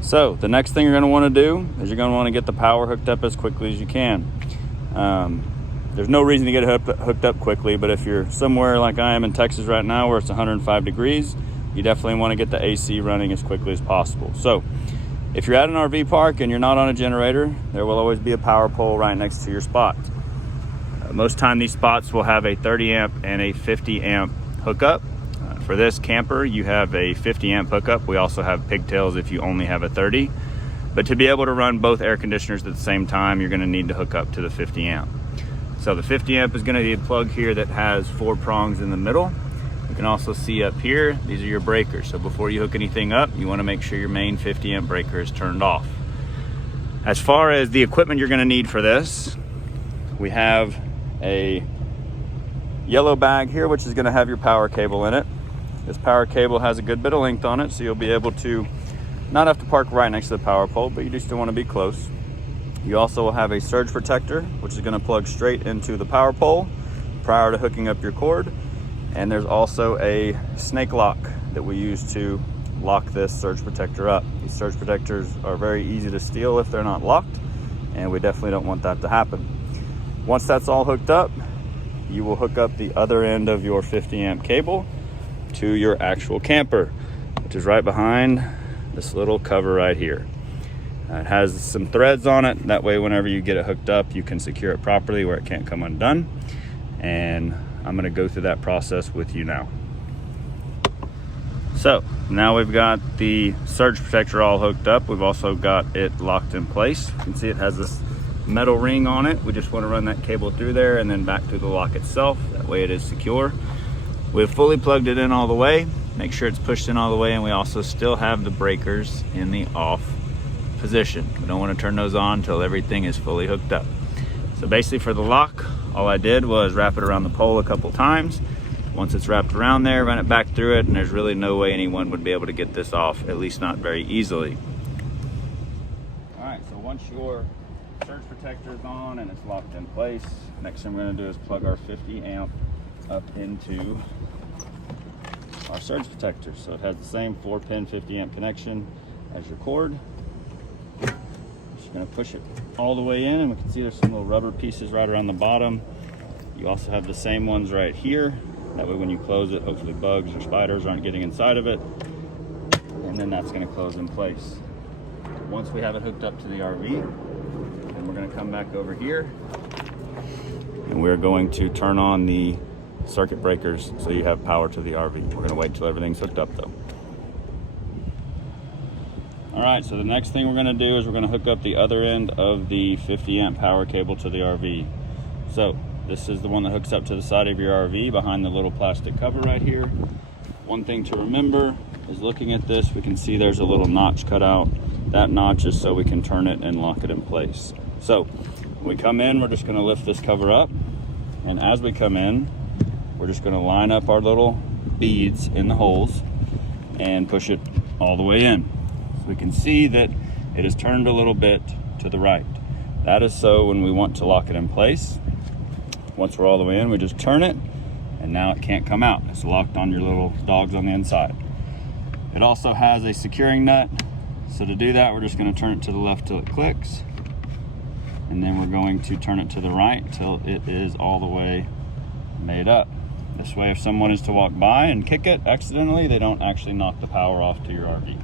So the next thing you're going to want to do is you're going to want to get the power hooked up as quickly as you can. There's no reason to get it hooked up quickly, but if you're somewhere like I am in Texas right now where it's 105 degrees, you definitely want to get the AC running as quickly as possible. So if you're at an RV park and you're not on a generator, there will always be a power pole right next to your spot. Most time these spots will have a 30 amp and a 50 amp hookup. For this camper, you have a 50 amp hookup. We also have pigtails if you only have a 30. But to be able to run both air conditioners at the same time, you're going to need to hook up to the 50 amp. So the 50 amp is going to be a plug here that has 4 prongs in the middle. You can also see up here, these are your breakers. So before you hook anything up, you want to make sure your main 50 amp breaker is turned off. As far as the equipment you're going to need for this, we have a yellow bag here, which is going to have your power cable in it. This power cable has a good bit of length on it, so you'll be able to not have to park right next to the power pole, but you just want to be close. You also will have a surge protector, which is going to plug straight into the power pole prior to hooking up your cord. And there's also a snake lock that we use to lock this surge protector up. These surge protectors are very easy to steal if they're not locked, and we definitely don't want that to happen. Once that's all hooked up, you will hook up the other end of your 50 amp cable to your actual camper, which is right behind this little cover right here. It has some threads on it. That way, whenever you get it hooked up, you can secure it properly where it can't come undone. And I'm gonna go through that process with you now. So now we've got the surge protector all hooked up. We've also got it locked in place. You can see it has this metal ring on it. We just want to run that cable through there and then back through the lock itself. That way it is secure. We've fully plugged it in all the way. Make sure it's pushed in all the way, and we also still have the breakers in the off position. We don't want to turn those on until everything is fully hooked up. So basically for the lock, all I did was wrap it around the pole a couple times. Once it's wrapped around there, run it back through it, and there's really no way anyone would be able to get this off, at least not very easily. All right, so once your surge protector is on and it's locked in place, next thing we're going to do is plug our 50 amp up into our surge protector. So it has the same 4-pin 50 amp connection as your cord. Just going to push it all the way in, and we can see there's some little rubber pieces right around the bottom. You also have the same ones right here. That way when you close it, hopefully bugs or spiders aren't getting inside of it. And then that's going to close in place. Once we have it hooked up to the RV, then we're going to come back over here, and we're going to turn on the circuit breakers so you have power to the RV. We're going to wait till everything's hooked up though. All right, so the next thing we're going to do is we're going to hook up the other end of the 50 amp power cable to the RV. So this is the one that hooks up to the side of your RV behind the little plastic cover right here. One thing to remember is looking at this, we can see there's a little notch cut out. That notch is so we can turn it and lock it in place. So when we come in, we're just going to lift this cover up, and as we come in, we're just going to line up our little beads in the holes and push it all the way in. So we can see that it is turned a little bit to the right. That is so when we want to lock it in place. Once we're all the way in, we just turn it, and now it can't come out. It's locked on your little dogs on the inside. It also has a securing nut. So to do that, we're just going to turn it to the left till it clicks, and then we're going to turn it to the right till it is all the way made up. This way, if someone is to walk by and kick it accidentally, they don't actually knock the power off to your RV.